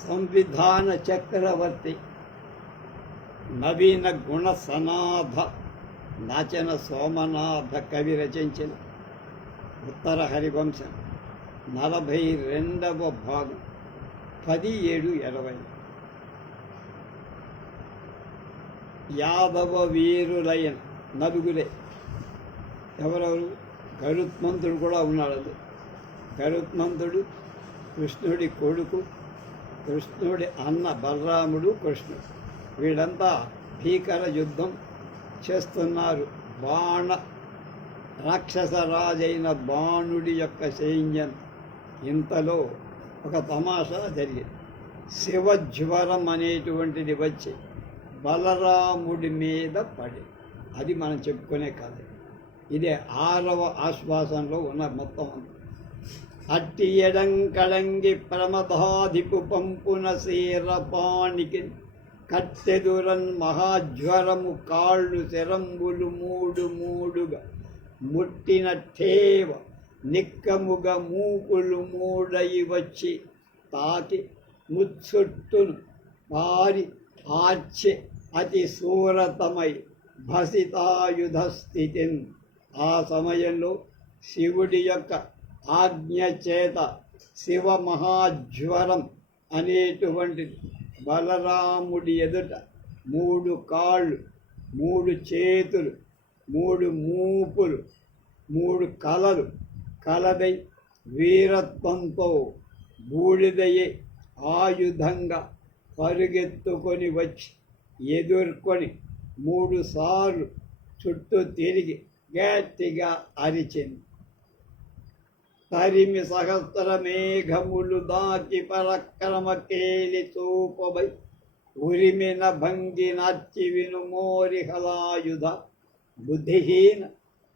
సంవిధాన చక్రవర్తి నవీన గుణ సనాథ నాచన సోమనాథ కవి రచించిన ఉత్తర హరివంశం నలభై రెండవ భాగం పది ఏడు ఇరవై యాదవ వీరులైన నలుగురే ఎవరెవరు? గరుత్మంతుడు కూడా ఉన్నాడు అది గరుత్మంతుడు కృష్ణుడి కొడుకు కృష్ణుడి అన్న బలరాముడు కృష్ణుడు. వీళ్ళంతా భీకర యుద్ధం చేస్తున్నారు. బాణ రాక్షసరాజైన బాణుడి యొక్క సైన్యం. ఇంతలో ఒక తమాషా జరిగింది. శివజ్వరం అనేటువంటిది వచ్చి బలరాముడి మీద పడి. అది మనం చెప్పుకునే కథ. ఇదే ఆరవ ఆశ్వాసంలో ఉన్న మొత్తం అట్టి ఎడం కళంగి ప్రమదాధిపు పంపున శీరపానికి కట్టెదురన్ మహాజ్వరము కాళ్ళు శరంబులు మూడు మూడుగా ముట్టినట్టేవ నిక్కముగ మూకులు మూడై వచ్చి తాకి ముచ్చుట్టును పారి ఆర్చె అతి సూరతమై భసితాయుధ స్థితిన్ ఆ సమయంలో శివుడి యొక్క ఆజ్ఞ చేత శివ మహాజ్వరం అనేటువంటి బలరాముడి ఎదుట మూడు కాళ్ళు మూడు చేతులు మూడు మూపులు మూడు కలలు కలదై వీరత్వంతో బూడిదయ్యే ఆయుధంగా పరుగెత్తుకొని వచ్చి ఎదుర్కొని మూడుసార్లు చుట్టూ తిరిగి గట్టిగా అరిచింది. తరిమి సహస్ర మేఘములు దాకి పరక్రమ కేలి చూపబై ఉరిమిన భంగి నచ్చి విను మోరి హలాయుధ. బుద్ధిహీన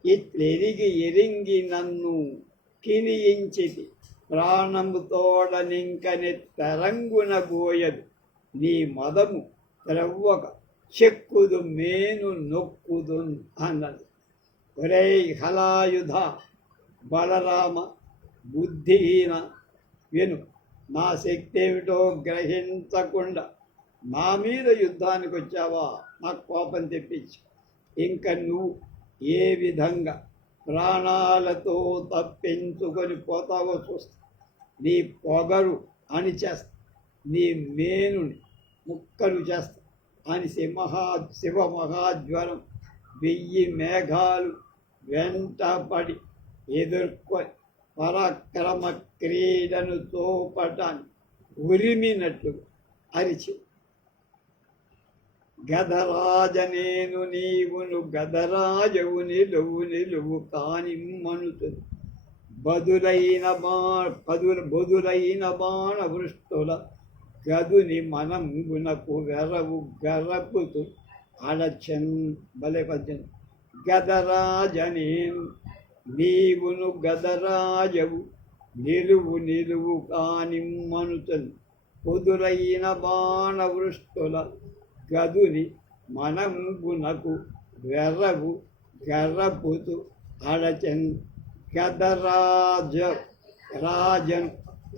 ఇట్లెరిగి ఎరింగి నన్ను కినియించితి. ప్రాణము తోడనింకని తరంగున గోయదు. నీ మదము త్రవ్వక చెక్కుదు మేను నొక్కుదు అన్నది. ఒరే హలాయుధ బలరామ బుద్ధిహీన విను నా శక్తి ఏమిటో గ్రహించకుండా నా మీద యుద్ధానికి వచ్చావా? నాకు కోపం తెప్పించి. ఇంకా నువ్వు ఏ విధంగా ప్రాణాలతో తప్పించుకొని పోతావో చూస్తా. నీ పొగరు అని చేస్తా. నీ మేనుని ముక్కలు చేస్తా అని మహా శివ మహాజ్వరం. వెయ్యి మేఘాలు వెంటపడి ఎదుర్కొని పరాక్రమ క్రీడను తోపటాన్ని ఉరిమినట్లు అరిచి గదరాజ నేను నీవును గదరాజవు నిలువు నిలువు కాని బదులైన బా పదుల బదులైన బాణ వృష్టుల గదుని మనం గునకు వెరవు గరపుతు. అడచన్ బలే పద్యం. గదరాజ నేను నీవును గదరాజవు నిలువు నిలువు కాని మనుతను పొదులైన బాణ గదుని మనంగునకు వెర్రవు గర్రపుతు అడచన్ గదరాజ రాజన్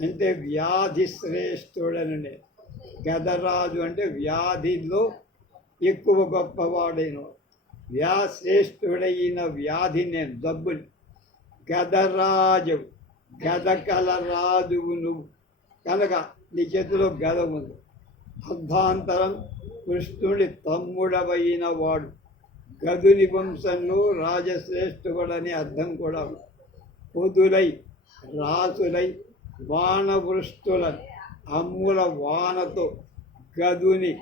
అంటే వ్యాధి శ్రేష్ఠుడను గదరాజు అంటే వ్యాధిలో ఎక్కువ గొప్పవాడైన వ్యా శ్రేష్ఠుడైన వ్యాధి నేను దబ్బుని. గదరాజు గదకల రాజువు నువ్వు కనుక నీ చేతిలో గద ఉంది. అర్ధాంతరం కృష్ణుడి తమ్ముడవైన వాడు గదుని వంశంలో రాజశ్రేష్ఠుడని అర్థం కూడా పొదులై రాసులై వానవృష్టుల అమ్ముల వానతో గదుని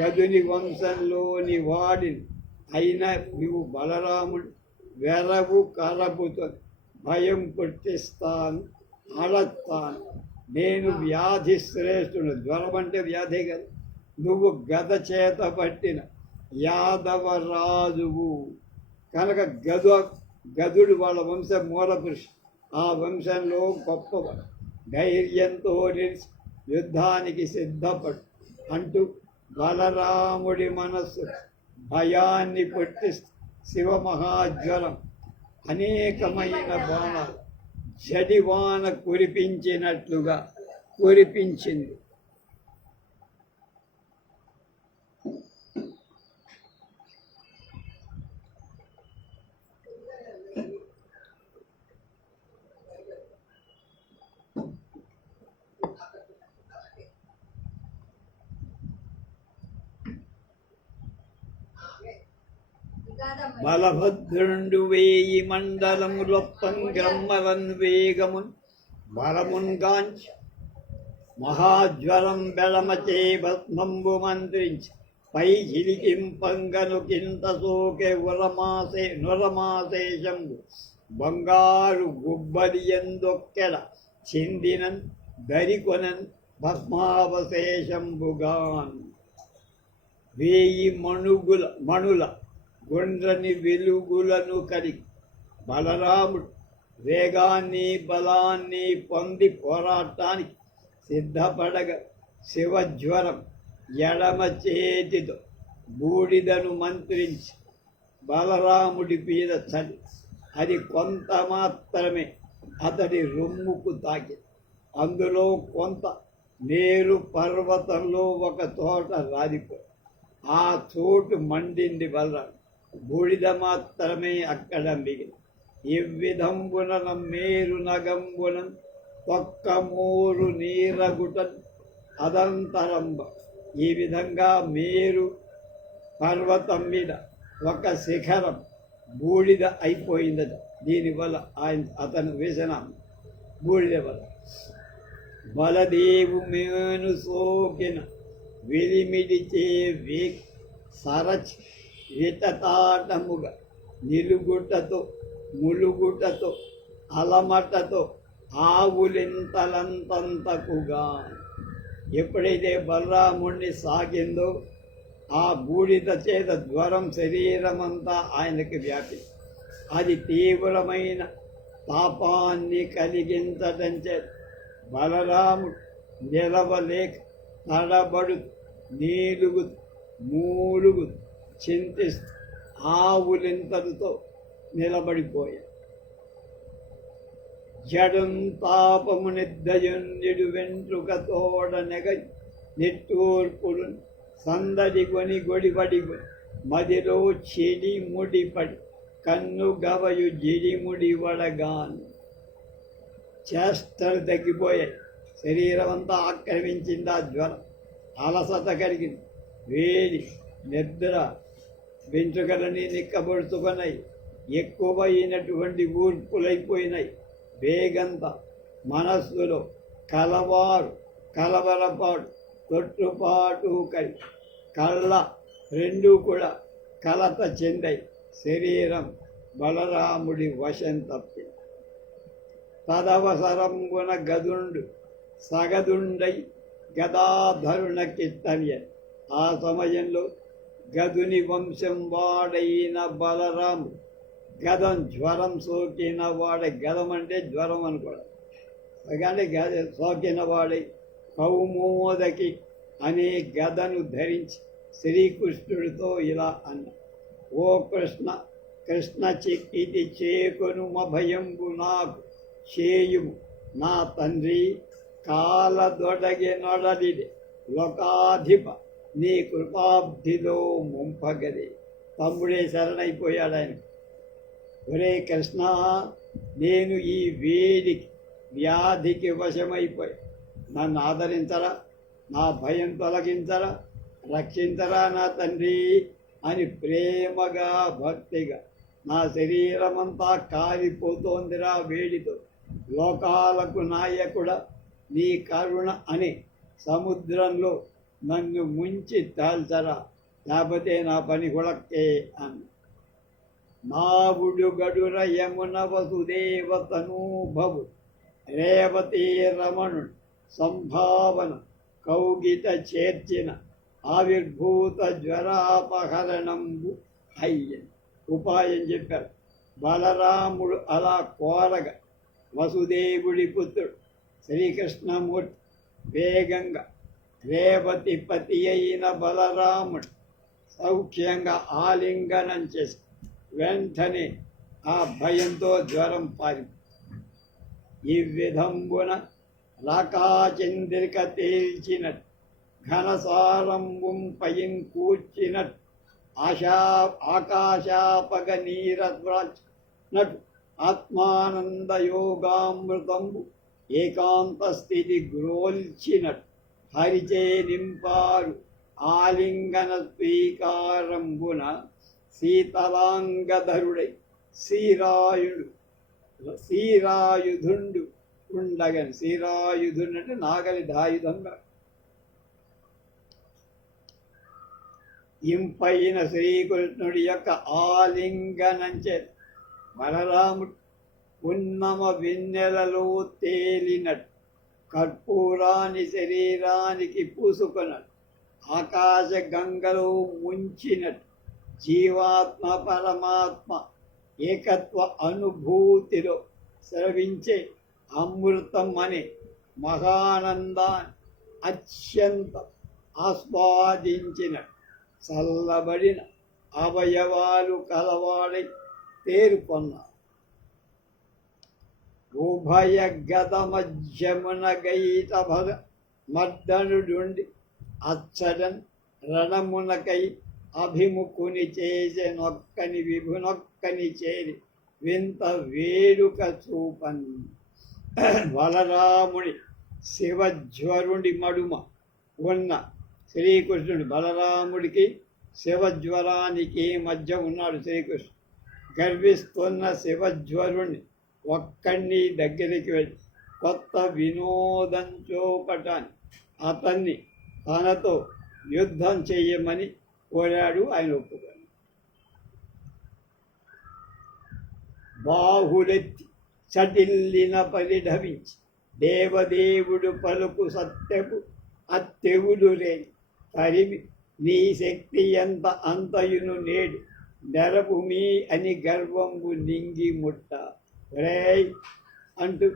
గదుని వంశంలోని వాడిని అయిన నీవు బలరాముడు వెరవు కలపుతుంది. భయం పుట్టిస్తాను అడస్తాను నేను వ్యాధి శ్రేష్ఠుడు జ్వరం అంటే వ్యాధి కదా. నువ్వు గద చేత పట్టిన యాదవ రాజువు కనుక గదు గదుడు వాళ్ళ వంశం మూలపురుషు ఆ వంశంలో గొప్పవాడు. ధైర్యంతో నిలిచి యుద్ధానికి సిద్ధపడు అంటూ బలరాముడి మనస్సు భయాన్ని పుట్టి శివమహాజ్వలం అనేకమైన బాణాలు జడివాన కురిపించినట్లుగా కురిపించింది. బలభద్రుండు వేయి మండలములొప్పంగ్రమ్మరన్ వేగమున్ బలమున్ మహాజ్వరం బెళమచే భస్మంబు మంత్రించి. పై జిలికింపంగను కింత సోకె ఉరమాసే నురమాశేషంబు బంగారు గుబ్బలి ఎందొక్కెడ చిందినన్ దరికొనన్ భస్మావశేషంబుగాన్ వేయి మణుగుల మణుల గుండ్రని వెలుగులను కలిగి బలరాముడు వేగాన్ని బలాన్ని పొంది పోరాటానికి సిద్ధపడగ శివజ్వరం ఎడమ చేతితో బూడిదను మంత్రించి బలరాముడి మీద చలి. అది కొంత మాత్రమే అతడి రొమ్ముకు తాకి అందులో కొంత నేరు పర్వతంలో ఒక తోట రాలిపోయి ఆ చోటు మండింది బలరాముడు. బూడిద మాత్రమే అక్కడ మిగిలి ఇవ్విధంబున మేరు నగంబున తొక్క మూరు నీరగుటన్ అదంతరంబ. ఈ విధంగా మేరు పర్వతం మీద ఒక శిఖరం బూడిద అయిపోయిందట. దీనివల్ల ఆయన అతను వేసిన బూడిద వల్ల. బలదేవు మేను సోకిన విలిమిడిచే వే సరచ్ విటతాటముగా నిలుగుటతో ములుగుటతో అలమటతో ఆవులింతలంతంతకుగా. ఎప్పుడైతే బలరాముణ్ణి సాగిందో ఆ బూడిద చేత జ్వరం శరీరమంతా ఆయనకి వ్యాపి అది తీవ్రమైన తాపాన్ని కలిగించటం చేత బలరాముడు నిలవలేక తడబడు నీలుగు మూలుగు చింతిస్తూ ఆవులింతలతో నిలబడిపోయాడు జడం పాపము నిద్దయుండిడు వెంట్రుక తోడ నెగ నిట్టూర్పులు సందడి కొని గొడిపడి మదిలో చెడి ముడిపడి కన్ను గవయు జిడిముడి వడగాను. చేష్టలు తగ్గిపోయాయి. శరీరం అంతా ఆక్రమించింది ఆ జ్వరం. అలసత కలిగింది. వేడి నిద్ర వెంట్రుకలని ఎక్కువ ఎక్కువైనటువంటి ఊర్పులైపోయినాయి వేగంత మనస్సులో కలవారు కలవరపాటు తొట్టుపాటు కలి కళ్ళ రెండు కూడా కలత చెందాయి శరీరం బలరాముడి వశం తప్పి. తదవసరంగున గదుండు సగదుండై గదాధరుణ కీర్తన్య ఆ సమయంలో గదుని వంశం వాడైన బలరాము గదం జ్వరం సోకిన వాడే గదం అంటే జ్వరం అనుకోవడం. కానీ గద సోకిన వాడై కౌమోదకి అనే గదను ధరించి శ్రీకృష్ణుడితో ఇలా అన్న. ఓ కృష్ణ కృష్ణ ఇది చేకొను భయంబు నాకు చేయుము. నా తండ్రి కాలదొడగి నొడలిది లోకాధిప నీ కృపాబ్ధిలో ముంపగది తమ్ముడే శరణైపోయాడు ఆయన. ఒరే కృష్ణ నేను ఈ వేడికి వ్యాధికి వశమైపోయి నన్ను ఆదరించరా? నా భయం తొలగించరా? రక్షించరా నా తండ్రి? అని ప్రేమగా భక్తిగా నా శరీరమంతా కాలిపోతోందిరా వేడితో. లోకాలకు నాయకుడ నీ కరుణ అని సముద్రంలో నన్ను ముంచి తాల్చరా లేకపోతే నా పని కొడక్కే అని. నావుడు గడుర యమున వసుదేవ తనూభవు రేవతీ రమణుడు సంభావన కౌగిత చేర్చిన ఆవిర్భూత జ్వరాపహరణంబు అయ్య. ఉపాయం చెప్పారు. బలరాముడు అలా కోరగా వసుదేవుడి పుత్రుడు శ్రీకృష్ణమూర్తి వేగంగా రేవతి పతి అయిన బలరాముడు సౌఖ్యంగా ఆలింగనం చేసి వెంటనే ఆ భయంతో జ్వరం పారి ఈ విధంబున రాకాచంద్రిక తేల్చినట్టు ఘనసారంభం పైన్ కూర్చినట్టు ఆశా ఆకాశాపగ నీరద్రాచినట్టు ఆత్మానంద యోగామృతంబు ఏకాంత స్థితి గ్రోల్చినట్టు హరిచే నింపారు. ఆలింగన స్వీకారంబున శీతలాంగధరుడై శ్రీరాయుడు శ్రీరాయుధుండు ఉండగని శ్రీరాయుధుడు అంటే నాగలి దాయుధంగా ఇంపైన శ్రీకృష్ణుడి యొక్క ఆలింగనంచే బలరాముడు ఉన్నమ వెన్నెలలో తేలినట్టు కర్పూరాన్ని శరీరానికి పూసుకున్నట్టు ఆకాశ గంగలో ముంచినట్టు జీవాత్మ పరమాత్మ ఏకత్వ అనుభూతిలో స్రవించే అమృతం అనే మహానందాన్ని అత్యంత ఆస్వాదించిన చల్లబడిన అవయవాలు కలవాడై తేరుకొన్నారు ఉభయ గత మధ్యమున గైత భగ మర్దనుడుండి అచ్చడన్ రణమునకై అభిముఖుని చేసే నొక్కని విభునొక్కని చేరి వింత వేడుక చూపన్. బలరాముడి శివజ్వరుడి మడుమ ఉన్న శ్రీకృష్ణుడు బలరాముడికి శివజ్వరానికి మధ్య ఉన్నాడు శ్రీకృష్ణుడు. గర్విస్తున్న శివజ్వరుణ్ణి ఒక్కడిని దగ్గరికి వెళ్ళి కొత్త వినోదం చూపటాన్ని అతన్ని తనతో యుద్ధం చేయమని కోరాడు ఆయన ఒప్పుకొని. బాహులెత్తి చటిల్లిన పరిఢవించి దేవదేవుడు పలుకు సత్యపు అత్తెవుడు లేని తరిమి నీ శక్తి ఎంత అంతయును నేడు నెరపు మీ అని గర్వంబు నింగి ముట్ట. రేయ్ అంటూ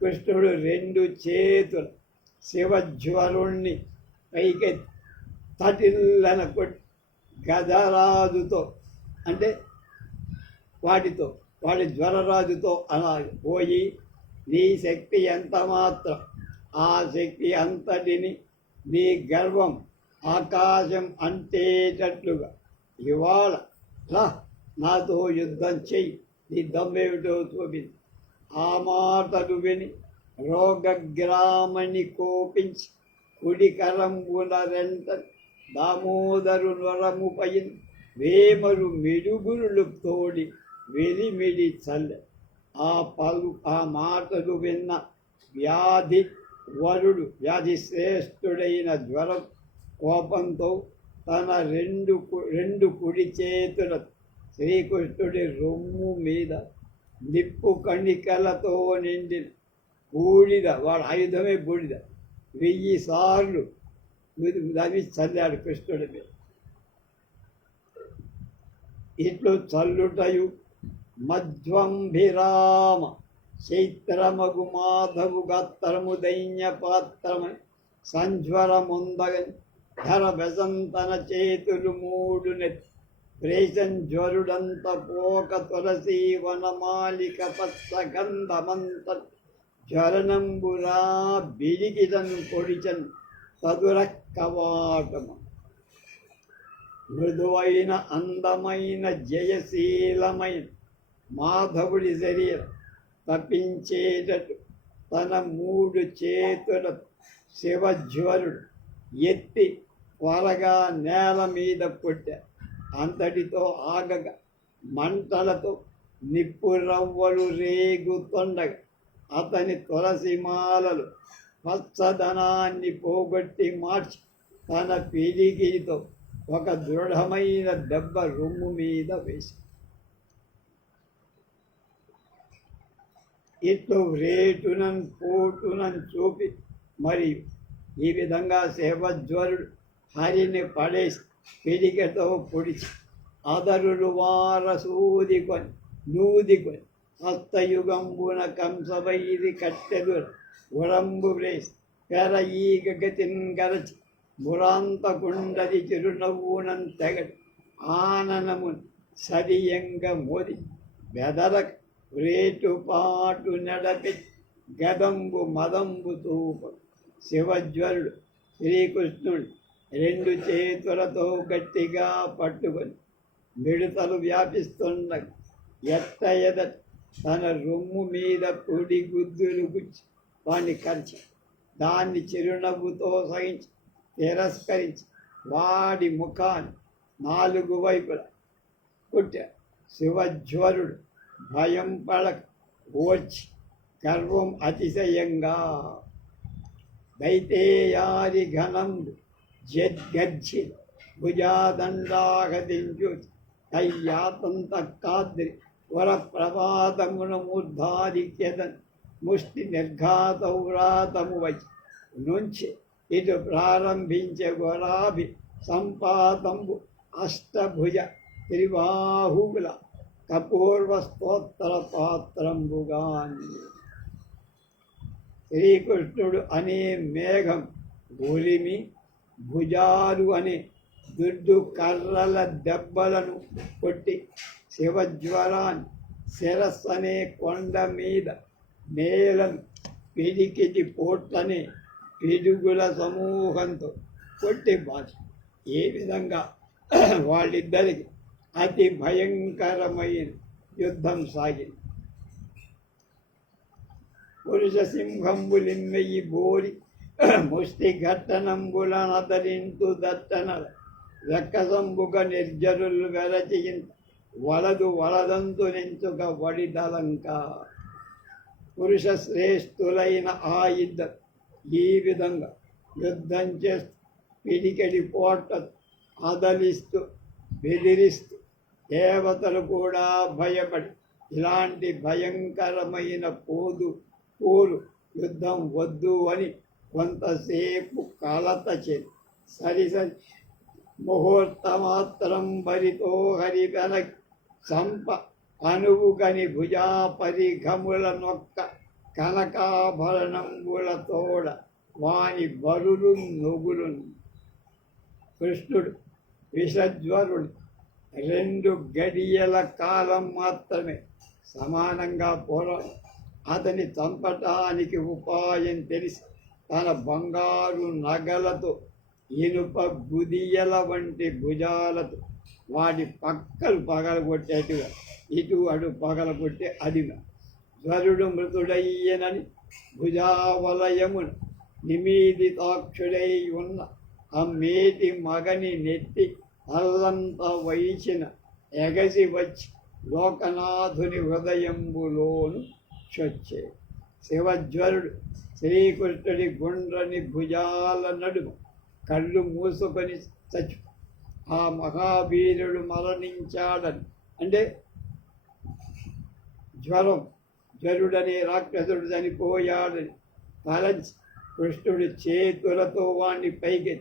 కృష్ణుడు రెండు చేతులు శివజ్వరుణ్ణి పైకి తటిల్లన కొట్టి గజరాజుతో అంటే వాటితో వాడి జ్వరరాజుతో అలా పోయి నీ శక్తి ఎంత మాత్రం ఆ శక్తి అంతటిని నీ గర్వం ఆకాశం అంటేటట్లుగా. ఇవాళ నాతో యుద్ధం చెయ్యి. నీ దమ్మేమిటో చూపింది ఆ మాటలు విని రోగగ్రామని కోపించి కుడికరంబున రెంట దామోదరు నొరముపై వేమరు మిడుగురులు తోడి వెలిమిడి చల్లె. ఆ పలు ఆ మాటలు విన్న వ్యాధి వరుడు వ్యాధి శ్రేష్ఠుడైన జ్వరం కోపంతో తన రెండు కు- రెండు కుడి చేతుల శ్రీకృష్ణుడి రొమ్ము మీద నిప్పు కణికలతో నిండిన బూడిద వాడు ఆయుధమే బూడిద. వెయ్యి సార్లు నవి చల్లాడు కృష్ణుడి మీద. ఇట్లు చల్లుటయు మధ్వంభిరామ చైత్రమగు మాధవు గత్తరము దైన్య పాత్రమని సంజ్వరముందగని ధర బెసంతన చేతులు మూడు నెత్తి ప్రేషంజ్వరుడంత పోక తులసీ వనమాలిక పచ్చ గంధమంత జ్వరణంబురా బిడిగిటను పొడిచన్ తదురక్కవాటము మృదువైన అందమైన జయశీలమైన మాధవుడి శరీరం తప్పించేటట్టు తన మూడు చేతుల శివజ్వరుడు ఎత్తి త్వరగా నేల మీద పుట్టారు అంతటితో ఆగగా మంటలతో నిప్పు రవ్వలు రేగుతుండగా అతని తులసిమాలలు పచ్చదనాన్ని పోగొట్టి మార్చి తన పిడిగితో ఒక దృఢమైన దెబ్బ రొమ్ము మీద వేసి. ఇట్లు రేటునన్ పోటునన్ చూపి మరియు ఈ విధంగా సేవజ్వరుడు హరిని పడేసి పిడికతో పొడిచి అదరులు వారసూదికొని నూదికొని హస్తయుగంబున కంసవైది కట్టెదు ఉడంబు వేసి పెర ఈగ గతిన్ గరచి మురాంతకుండది చిరునవ్వునం తెగటి ఆననమున్ సరియంగ మోది బెదరక రేటు పాటు నడపి గదంబు మదంబు తూప శివజ్వరుడు శ్రీకృష్ణుడు రెండు చేతులతో గట్టిగా పట్టుకొని మిడతలు వ్యాపిస్తున్న ఎత్త ఎద తన రొమ్ము మీద పొడి గుద్దులు గుచ్చి వాణ్ణి కరిచి దాన్ని చిరునవ్వుతో సహించి తిరస్కరించి వాడి ముఖాన్ని నాలుగు వైపుల పుట్టాడు శివజ్వరుడు భయం పడక ఓర్చి గర్వం అతిశయంగా దైతేయాది ఘనం జద్గర్జి భుజాదండాగతించు కయ్యాతంత కాద్రి వర ప్రభాతమున ముష్టి నిర్ఘాతౌరాతము వచ్చి నుంచి ఇటు ప్రారంభించే గొరాభి సంపాతంబు అష్టభుజ త్రిబాహువుల కపూర్వ స్తోత్ర పాత్రంబుగాని శ్రీకృష్ణుడు అనే మేఘం గోలిమి భుజాలు అనే దుడ్డు కర్రల దెబ్బలను కొట్టి శివజ్వరాన్ని శిరస్సు అనే కొండ మీద నేలను పిడికిటి పోట్లనే పిడుగుల సమూహంతో కొట్టి బాధ. ఏ విధంగా వాళ్ళిద్దరికి అతి భయంకరమైన యుద్ధం సాగింది. పురుష సింహంబులిన్వయి బోరి ముష్టి ఘట్టనంబుల నదరింతు దట్టన రెక్కసంబుక నిర్జరులు వెరచి వలదు వలదంతు నించుక వడిదలంక. పురుష శ్రేష్ఠులైన ఆ ఇద్దరు ఈ విధంగా యుద్ధం చేస్తూ పిడికెడి పోట అదలిస్తూ బెదిరిస్తూ దేవతలు కూడా భయపడి ఇలాంటి భయంకరమైన పోదు పోరు యుద్ధం వద్దు అని కొంతసేపు కలత చే సరి సరి. ముహూర్తమాత్రం బరితో హరి వెనక్ సంప అనువుగని భుజా పరిఘముల నొక్క కనకాభరణంబుల తోడ వాని బరులు నుగులు కృష్ణుడు విషజ్వరుడు రెండు గడియల కాలం మాత్రమే సమానంగా పోరాడు. అతని చంపటానికి ఉపాయం తెలిసి తన బంగారు నగలతో ఇనుప గుదియల వంటి భుజాలతో వాటి పక్కలు పగలగొట్టేట్టుగా ఇటు అటు పగలగొట్టే అదిగా జ్వరుడు మృతుడయ్యనని భుజావలయమును నిమీదితాక్షుడై ఉన్న ఆ మేటి మగని నెత్తి అల్లంతా వైచిన ఎగసి వచ్చి లోకనాథుని హృదయంబులోను చొచ్చే శివజ్వరుడు శ్రీకృష్ణుడి గుండ్రని భుజాల నడుము కళ్ళు మూసుకొని చచ్చు. ఆ మహావీరుడు మరణించాడని. అంటే జ్వరం జ్వరుడనే రాక్షసుడు చనిపోయాడని. తలంచి కృష్ణుడి చేతులతో వాణ్ణి పైకి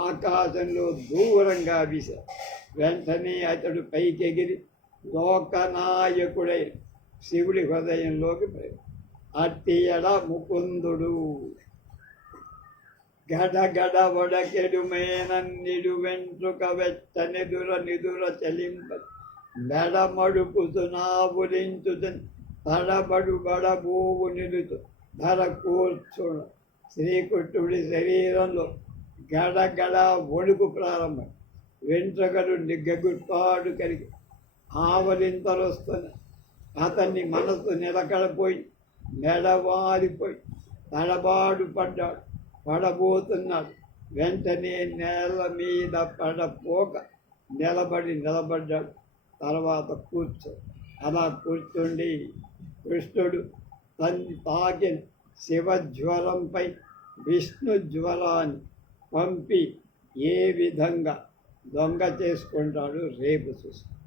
ఆకాశంలో దూరంగా విశారు వెంటనే అతడు పైకెగిరి లోకనాయకుడై శివుడి హృదయంలోకి ప్రవేశ అట్టియడ ముకుందుడు. గడగడ వడకెడు మేనన్నిడు వెంట్రుక వెచ్చనెదుర నిదుర చలింప మెడమడుపుతునావులించుతని తడబడు బడబోవు నిలుతు ధర కూర్చుడు. శ్రీకృష్ణుడి శరీరంలో గడగడ ఒడుపు ప్రారంభం. వెంట్రుకలు నిగ్గగుట్టాడు కలిగి ఆవలింతలు వస్తున్నాయి అతన్ని మనసు నిలకడపోయి నెడవారిపోయి తడబాడు పడ్డాడు. పడబోతున్నాడు. వెంటనే నేల మీద పడపోక నిలబడి నిలబడ్డాడు. తర్వాత కూర్చో అలా కూర్చుండి కృష్ణుడు తన్ని తాకిన శివజ్వరంపై విష్ణు జ్వరాన్ని పంపి ఏ విధంగా దొంగ చేసుకుంటాడు రేపు చూస్తాడు